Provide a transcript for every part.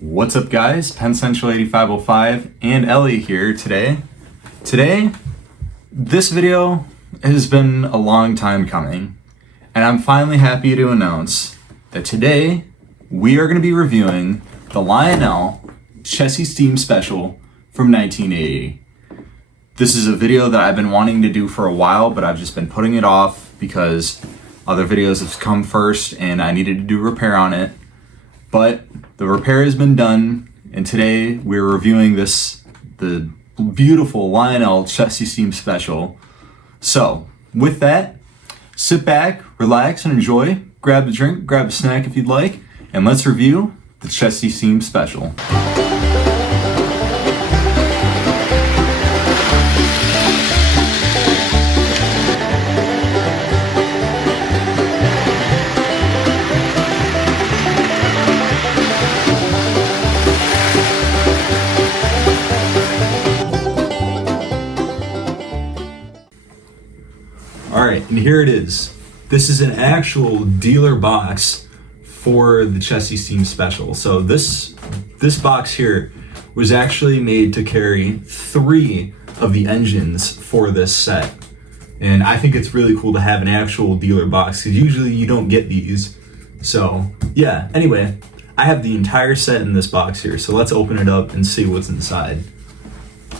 What's up, guys? Penn Central 8505 and Ellie here today. This video has been a long time coming, and I'm finally happy to announce that today we are going to be reviewing the Lionel Chessie Steam Special from 1980. This is a video that I've been wanting to do for a while, but I've just been putting it off because other videos have come first and I needed to do repair on it. But the repair has been done, and today we're reviewing the beautiful Lionel Chessie Steam Special. So, with that, sit back, relax, and enjoy. Grab a drink, grab a snack if you'd like, and let's review the Chessie Steam Special. Alright, and here it is. This is an actual dealer box for the Chessie Steam Special. So this box here was actually made to carry 3 of the engines for this set. And I think it's really cool to have an actual dealer box, because usually you don't get these. So yeah, anyway, I have the entire set in this box here. So let's open it up and see what's inside.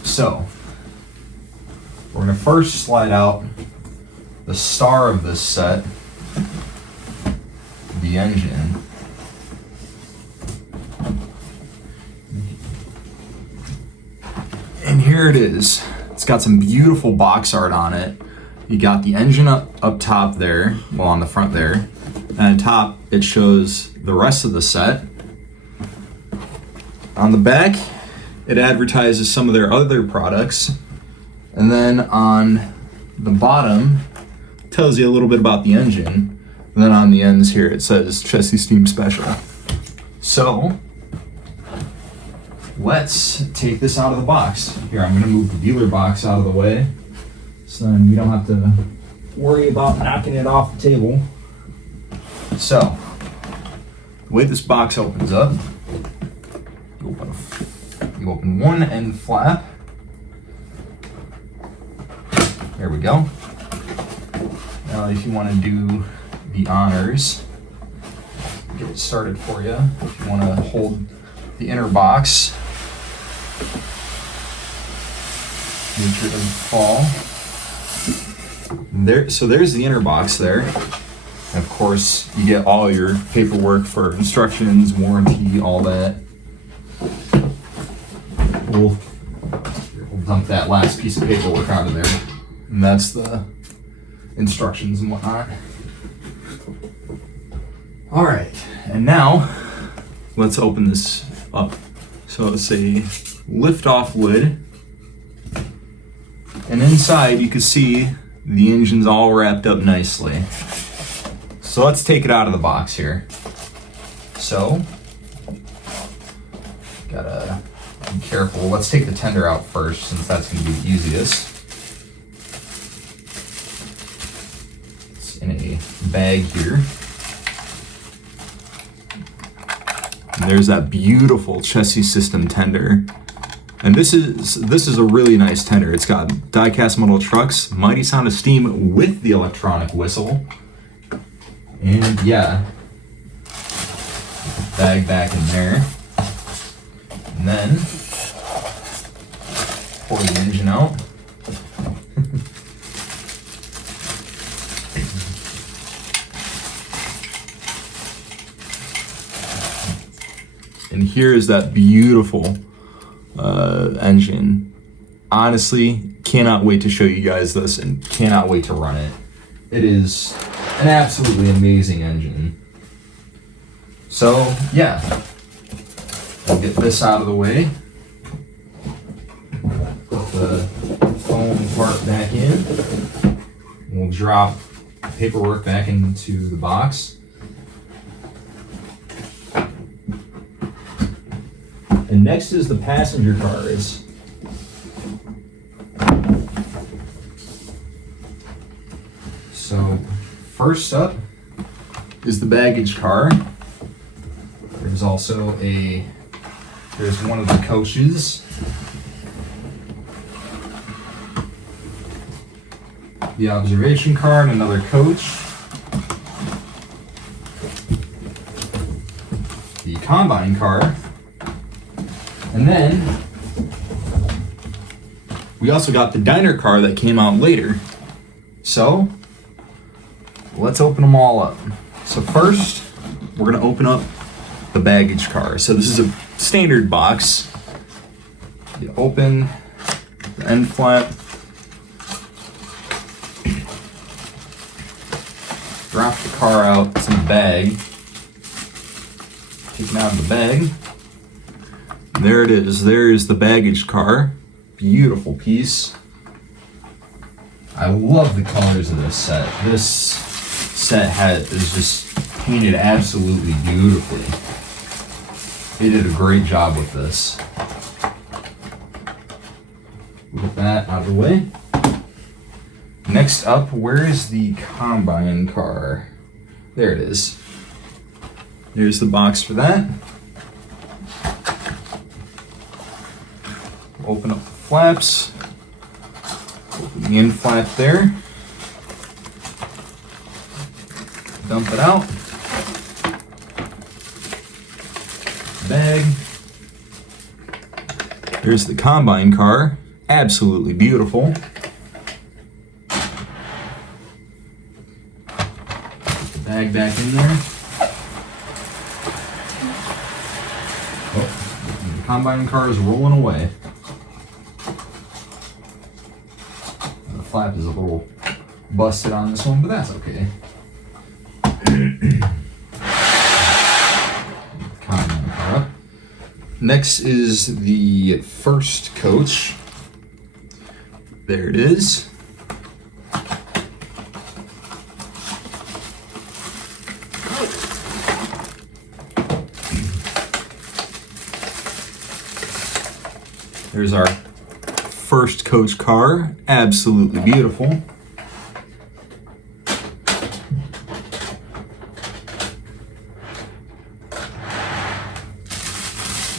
So we're gonna first slide out the star of this set, the engine. And here it is. It's got some beautiful box art on it. You got the engine up top there, well, on the front there. And on top, it shows the rest of the set. On the back, it advertises some of their other products. And then on the bottom, tells you a little bit about the engine. And then on the ends here it says Chessie Steam Special. So let's take this out of the box. Here, I'm going to move the dealer box out of the way so then we don't have to worry about knocking it off the table. So the way this box opens up, you open one end flap. There we go. Now, if you want to do the honors, get it started for you. If you want to hold the inner box, make sure it doesn't fall. So there's the inner box there. And of course, you get all your paperwork for instructions, warranty, all that. We'll dump that last piece of paperwork out of there. And that's the instructions and whatnot. All right, and now let's open this up. So it's a lift-off lid, and inside you can see the engine's all wrapped up nicely. So let's take it out of the box here. So gotta be careful. Let's take the tender out first, since that's gonna be the easiest. In a bag here. And there's that beautiful Chessie system tender. And this is a really nice tender. It's got die-cast metal trucks, mighty sound of steam with the electronic whistle. And yeah, bag back in there. And then pour the engine out. And here is that beautiful engine. Honestly, cannot wait to show you guys this and cannot wait to run it. It is an absolutely amazing engine. So yeah, we'll get this out of the way. Put the foam part back in. We'll drop paperwork back into the box. And next is the passenger cars. So first up is the baggage car. There's also a There's one of the coaches. The observation car and another coach. The combine car. And then we also got the diner car that came out later. So let's open them all up. So first, we're gonna open up the baggage car. So this is a standard box. You open the end flap, drop the car out, it's in the bag. Take it out of the bag. There it is. There is the baggage car. Beautiful piece. I love the colors of this set. This set is just painted absolutely beautifully. They did a great job with this. Get that out of the way. Next up, where is the combine car? There it is. There's the box for that. Open up the flaps. Open the end flap there. Dump it out. Bag. Here's the combine car. Absolutely beautiful. Put the bag back in there. Oh, the combine car is rolling away. The flap is a little busted on this one, but that's okay. Combine car up. Next is the first coach. There it is. There's our first coach car. Absolutely beautiful.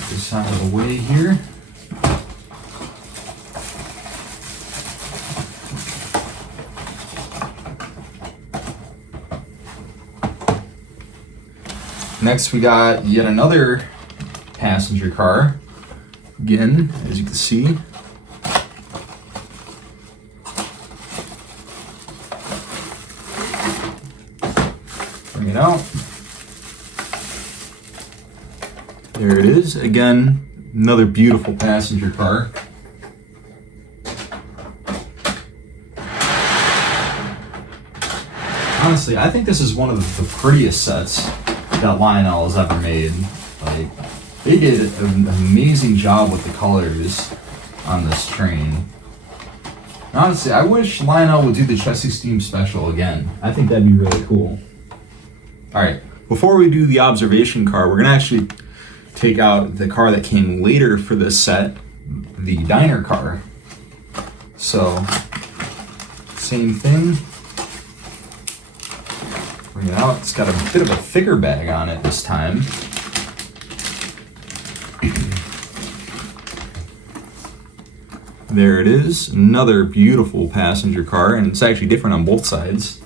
This out of the way here. Next, we got yet another passenger car. Again, as you can see. Bring it out. There it is. Again, another beautiful passenger car. Honestly, I think this is one of the prettiest sets that Lionel has ever made. Like, they did an amazing job with the colors on this train. And honestly, I wish Lionel would do the Chessie Steam Special again. I think that'd be really cool. Alright, before we do the observation car, we're gonna actually take out the car that came later for this set, the diner car. So, same thing. Bring it out. It's got a bit of a thicker bag on it this time. There it is. Another beautiful passenger car, and it's actually different on both sides,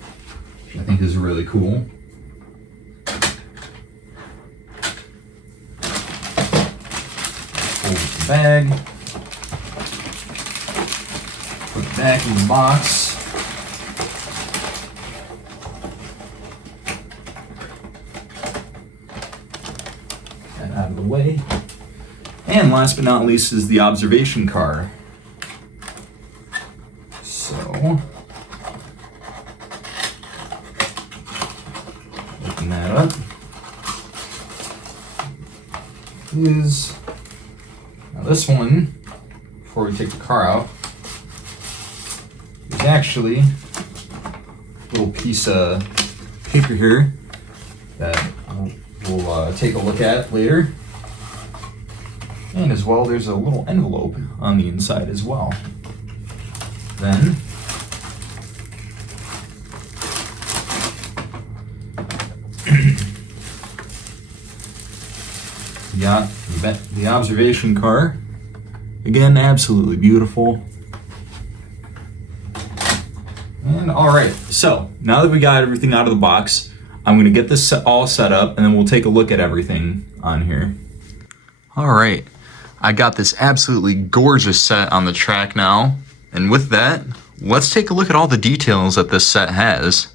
which I think is really cool. Fold the bag. Put it back in the box. Out of the way. And last but not least is the observation car. So, open that up. Now this one, before we take the car out, there's actually a little piece of paper here that we'll take a look at later. And as well, there's a little envelope on the inside as well. Then, we got the the observation car. Again, absolutely beautiful. And all right, so now that we got everything out of the box, I'm gonna get this all set up and then we'll take a look at everything on here. All right, I got this absolutely gorgeous set on the track now. And with that, let's take a look at all the details that this set has.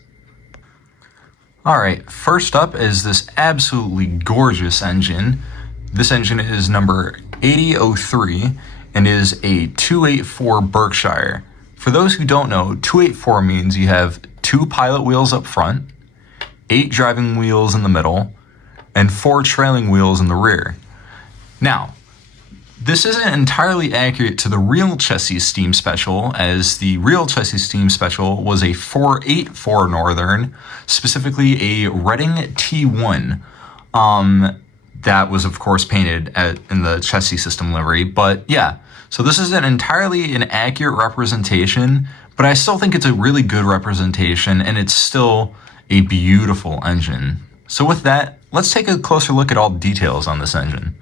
All right, first up is this absolutely gorgeous engine. This engine is number 8003 and is a 284 Berkshire. For those who don't know, 284 means you have 2 pilot wheels up front, 8 driving wheels in the middle, and 4 trailing wheels in the rear. Now, this isn't entirely accurate to the real Chessie Steam Special, as the real Chessie Steam Special was a 484 Northern, specifically a Reading T1. That was, of course, painted in the Chessie system livery. But yeah, so this isn't entirely an accurate representation, but I still think it's a really good representation, and it's still a beautiful engine. So with that, let's take a closer look at all the details on this engine.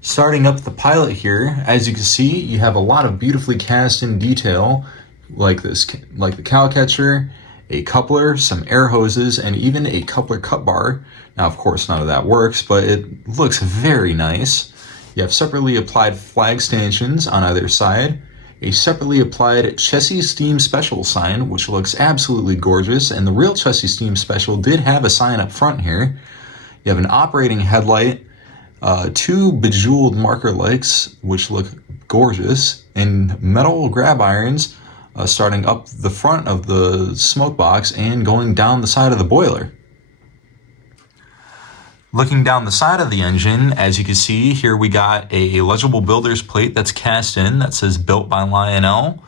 Starting up the pilot here, as you can see, you have a lot of beautifully cast in detail, like the cow catcher, a coupler, some air hoses, and even a coupler cut bar. Now, of course, none of that works, but it looks very nice. You have separately applied flag stanchions on either side, a separately applied Chessie Steam Special sign, which looks absolutely gorgeous, and the real Chessie Steam Special did have a sign up front here. You have an operating headlight, 2 bejeweled marker lights, which look gorgeous, and metal grab irons starting up the front of the smoke box and going down the side of the boiler. Looking down the side of the engine, as you can see, here we got a legible builder's plate that's cast in that says built by Lionel.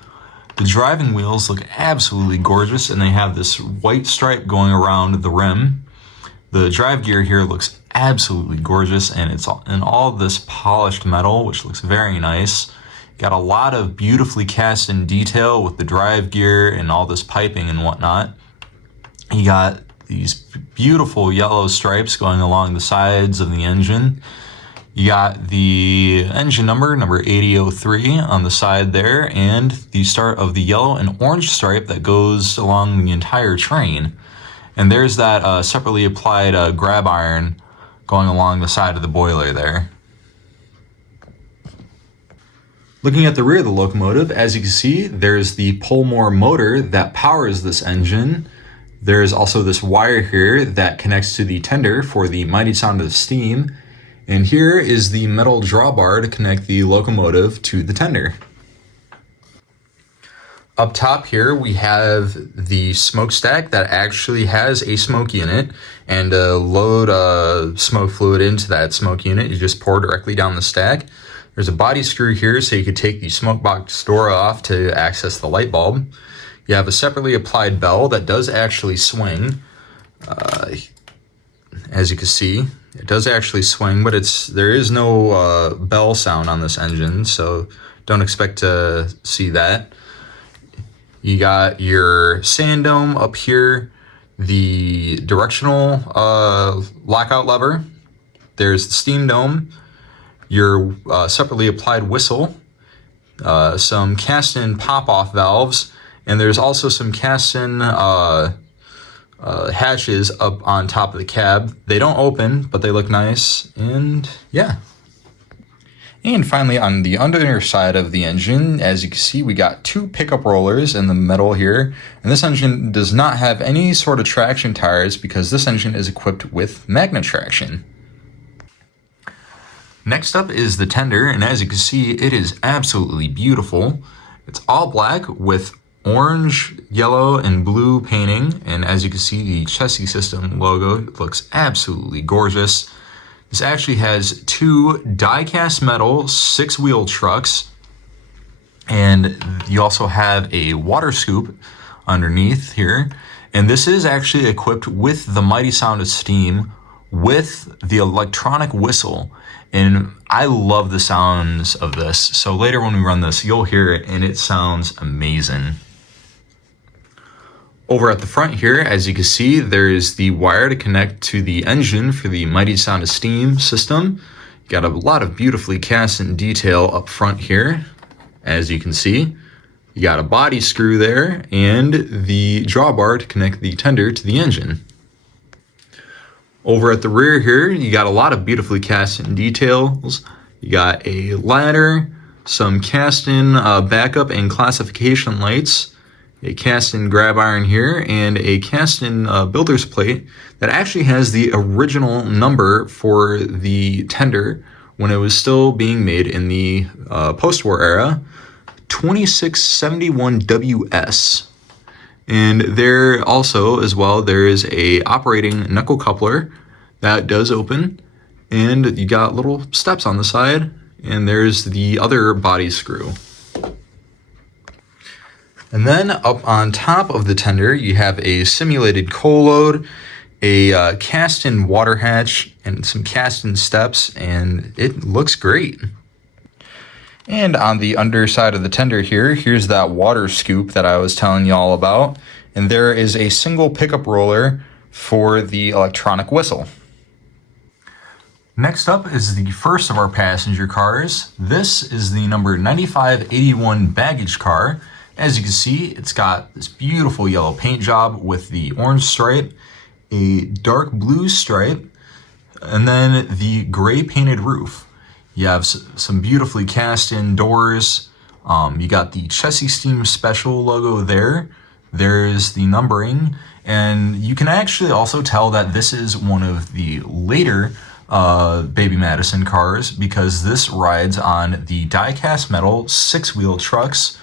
The driving wheels look absolutely gorgeous, and they have this white stripe going around the rim. The drive gear here looks absolutely gorgeous, and it's in all this polished metal, which looks very nice. Got a lot of beautifully cast in detail with the drive gear and all this piping and whatnot. You got these beautiful yellow stripes going along the sides of the engine. You got the engine number 8003 on the side there, and the start of the yellow and orange stripe that goes along the entire train. And there's that separately applied grab iron going along the side of the boiler there. Looking at the rear of the locomotive, as you can see, there's the Pullmore motor that powers this engine. There's also this wire here that connects to the tender for the mighty sound of steam. And here is the metal drawbar to connect the locomotive to the tender. Up top here, we have the smokestack that actually has a smoke unit, and to load smoke fluid into that smoke unit, you just pour directly down the stack. There's a body screw here so you could take the smoke box door off to access the light bulb. You have a separately applied bell that does actually swing. As you can see, it does actually swing, but there is no bell sound on this engine, so don't expect to see that. You got your sand dome up here, the directional lockout lever. There's the steam dome, your separately applied whistle, some cast-in pop-off valves, and there's also some cast-in hatches up on top of the cab. They don't open, but they look nice, and yeah. And finally, on the underside of the engine, as you can see, we got 2 pickup rollers in the middle here. And this engine does not have any sort of traction tires because this engine is equipped with magnet traction. Next up is the tender, and as you can see, it is absolutely beautiful. It's all black with orange, yellow, and blue painting. And as you can see, the Chessie system logo looks absolutely gorgeous. This actually has 2 die-cast metal 6-wheel trucks, and you also have a water scoop underneath here. And this is actually equipped with the mighty sound of steam with the electronic whistle. And I love the sounds of this. So later when we run this, you'll hear it, and it sounds amazing. Over at the front here, as you can see, there is the wire to connect to the engine for the mighty sound of steam system. Got a lot of beautifully cast in detail up front here, as you can see. You got a body screw there and the drawbar to connect the tender to the engine. Over at the rear here, you got a lot of beautifully cast in details. You got a ladder, some cast in backup and classification lights, a cast in grab iron here, and a cast in builder's plate that actually has the original number for the tender when it was still being made in the post-war era, 2671WS. And there also, as well, there is a operating knuckle coupler that does open, and you got little steps on the side, and there's the other body screw. And then up on top of the tender, you have a simulated coal load, a cast-in water hatch, and some cast-in steps, and it looks great. And on the underside of the tender here, here's that water scoop that I was telling you all about. And there is a single pickup roller for the electronic whistle. Next up is the first of our passenger cars. This is the number 9581 baggage car. As you can see, it's got this beautiful yellow paint job with the orange stripe, a dark blue stripe, and then the gray painted roof. You have some beautifully cast in doors. You got the Chessie Steam Special logo there. There's the numbering, and you can actually also tell that this is one of the later Baby Madison cars because this rides on the die-cast metal 6-wheel trucks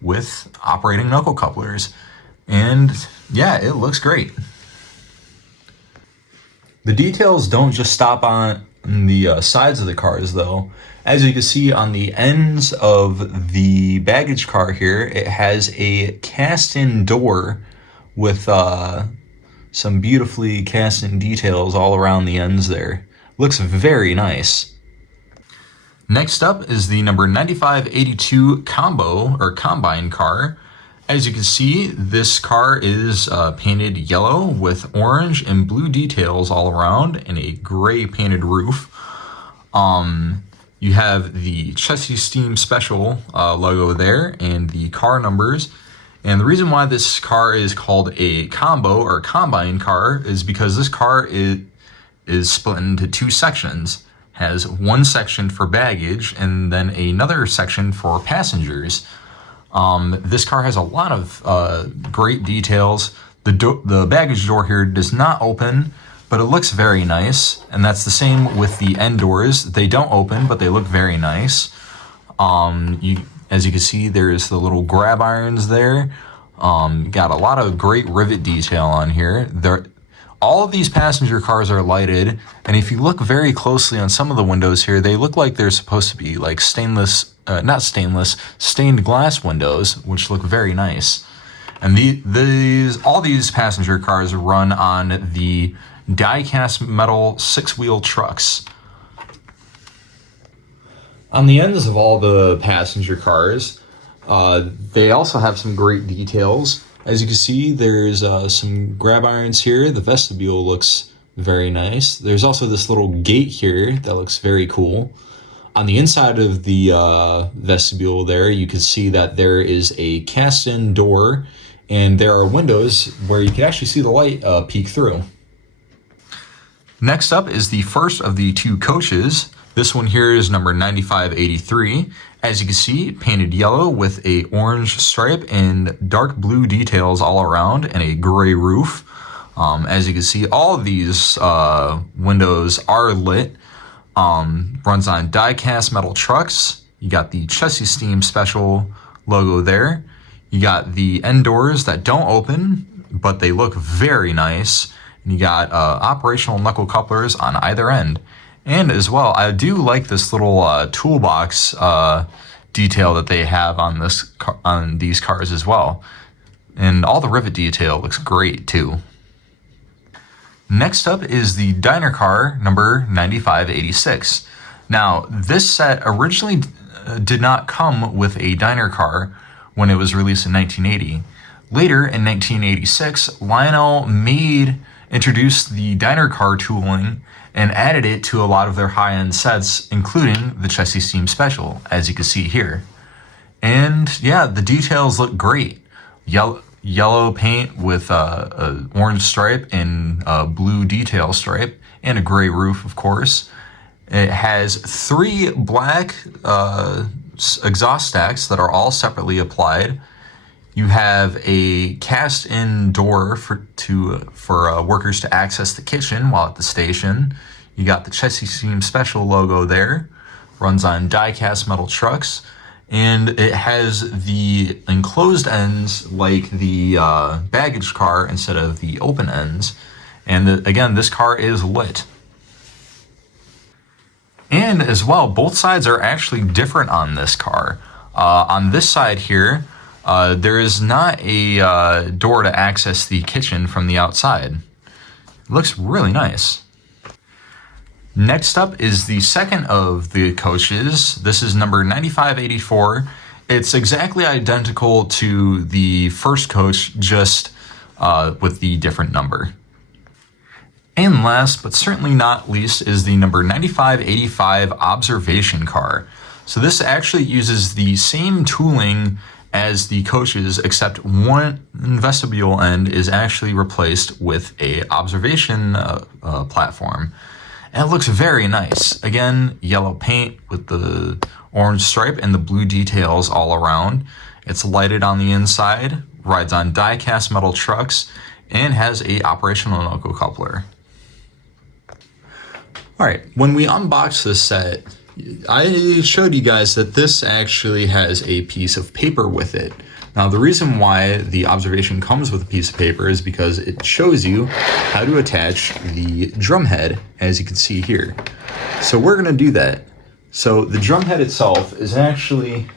with operating knuckle couplers. And yeah, it looks great. The details don't just stop on the sides of the cars though. As you can see on the ends of the baggage car here, it has a cast-in door with some beautifully cast-in details all around the ends there. Looks very nice. Next up is the number 9582 combo or combine car. As you can see, this car is painted yellow with orange and blue details all around and a gray painted roof. You have the Chessie Steam Special logo there and the car numbers. And the reason why this car is called a combo or combine car is because this car is split into two sections. Has one section for baggage and then another section for passengers. This car has a lot of great details. The baggage door here does not open, but it looks very nice. And that's the same with the end doors. They don't open, but they look very nice. As you can see, there's the little grab irons there. Got a lot of great rivet detail on here. All of these passenger cars are lighted, and if you look very closely on some of the windows here, they look like they're supposed to be like stained glass windows, which look very nice. And all these passenger cars run on the die-cast metal 6-wheel trucks. On the ends of all the passenger cars, they also have some great details. As you can see, there's some grab irons here. The vestibule looks very nice. There's also this little gate here that looks very cool. On the inside of the vestibule there, you can see that there is a cast-in door, and there are windows where you can actually see the light peek through. Next up is the first of the two coaches. This one here is number 9583. As you can see, painted yellow with a orange stripe and dark blue details all around and a gray roof. As you can see, all of these windows are lit. Runs on die-cast metal trucks. You got the Chessie Steam Special logo there. You got the end doors that don't open, but they look very nice. And you got operational knuckle couplers on either end. And as well, I do like this little toolbox detail that they have on these cars as well. And all the rivet detail looks great too. Next up is the diner car number 9586. Now, this set originally did not come with a diner car when it was released in 1980. Later, in 1986, Lionel introduced the diner car tooling and added it to a lot of their high-end sets, including the Chessie Steam Special, as you can see here. And yeah, the details look great. Yellow paint with a orange stripe and a blue detail stripe, and a gray roof, of course. It has 3 black exhaust stacks that are all separately applied. You have a cast-in door for workers to access the kitchen while at the station. You got the Chessie Steam Special logo there. Runs on die-cast metal trucks. And it has the enclosed ends like the baggage car instead of the open ends. And again, this car is lit. And as well, both sides are actually different on this car. On this side here, there is not a door to access the kitchen from the outside. It looks really nice. Next up is the second of the coaches. This is number 9584. It's exactly identical to the first coach, just with the different number. And last, but certainly not least, is the number 9585 observation car. So this actually uses the same tooling as the coaches, except one vestibule end is actually replaced with a observation platform. And it looks very nice. Again, yellow paint with the orange stripe and the blue details all around. It's lighted on the inside, rides on die-cast metal trucks, and has a operational knuckle coupler. All right, when we unboxed this set, I showed you guys that this actually has a piece of paper with it. Now, the reason why the observation comes with a piece of paper is because it shows you how to attach the drum head, as you can see here. So we're gonna do that. So the drum head itself is actually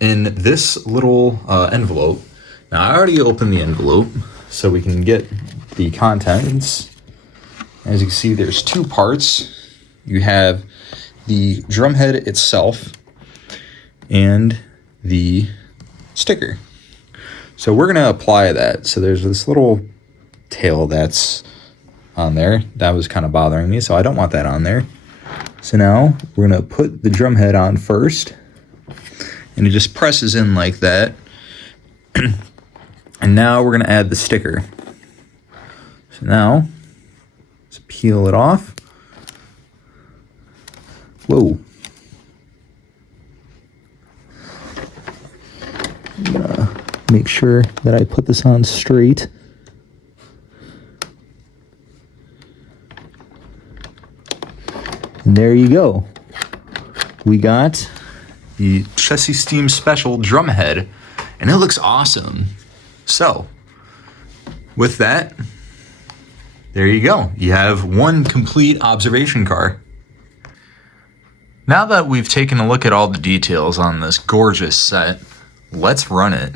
in this little envelope. Now, I already opened the envelope so we can get the contents. As you can see, there's 2 parts. You have the drum head itself and the sticker. So we're gonna apply that. So there's this little tail that's on there. That was kind of bothering me, so I don't want that on there. So now we're gonna put the drum head on first, and it just presses in like that. And now we're gonna add the sticker. So now, let's peel it off. Whoa. I'm gonna make sure that I put this on straight. And there you go. We got the Chessie Steam Special drum head, and it looks awesome. So, with that, there you go. You have one complete observation car. Now that we've taken a look at all the details on this gorgeous set, let's run it.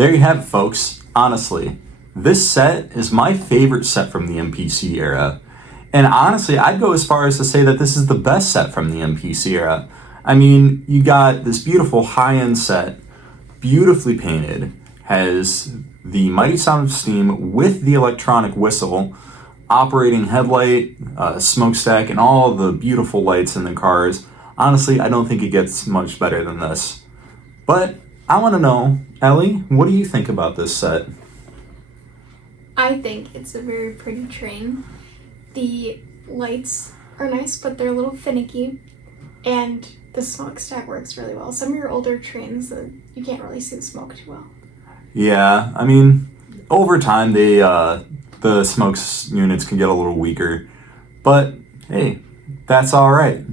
there you have it, folks. Honestly, this set is my favorite set from the MPC era. And honestly, I'd go as far as to say that this is the best set from the MPC era. I mean, you got this beautiful high-end set, beautifully painted, has the mighty sound of steam with the electronic whistle, operating headlight, smokestack, and all the beautiful lights in the cars. Honestly, I don't think it gets much better than this. But I want to know, Ellie, what do you think about this set? I think it's a very pretty train. The lights are nice, but they're a little finicky, and the smokestack works really well. Some of your older trains, you can't really see the smoke too well. Yeah, I mean, over time, the smoke units can get a little weaker, but hey, that's all right.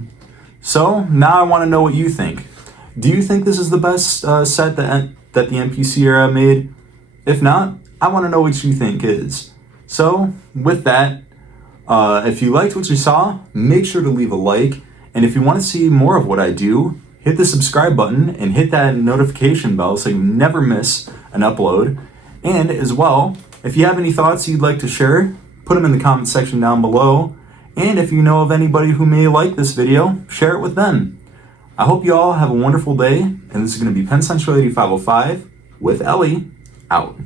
So now I want to know what you think. Do you think this is the best set that the MPC era made? If not, I want to know what you think is. So with that, if you liked what you saw, make sure to leave a like. And if you want to see more of what I do, hit the subscribe button and hit that notification bell so you never miss an upload. And as well, if you have any thoughts you'd like to share, put them in the comment section down below. And if you know of anybody who may like this video, share it with them. I hope you all have a wonderful day. And this is going to be Penn Central 8505 with Ellie, out.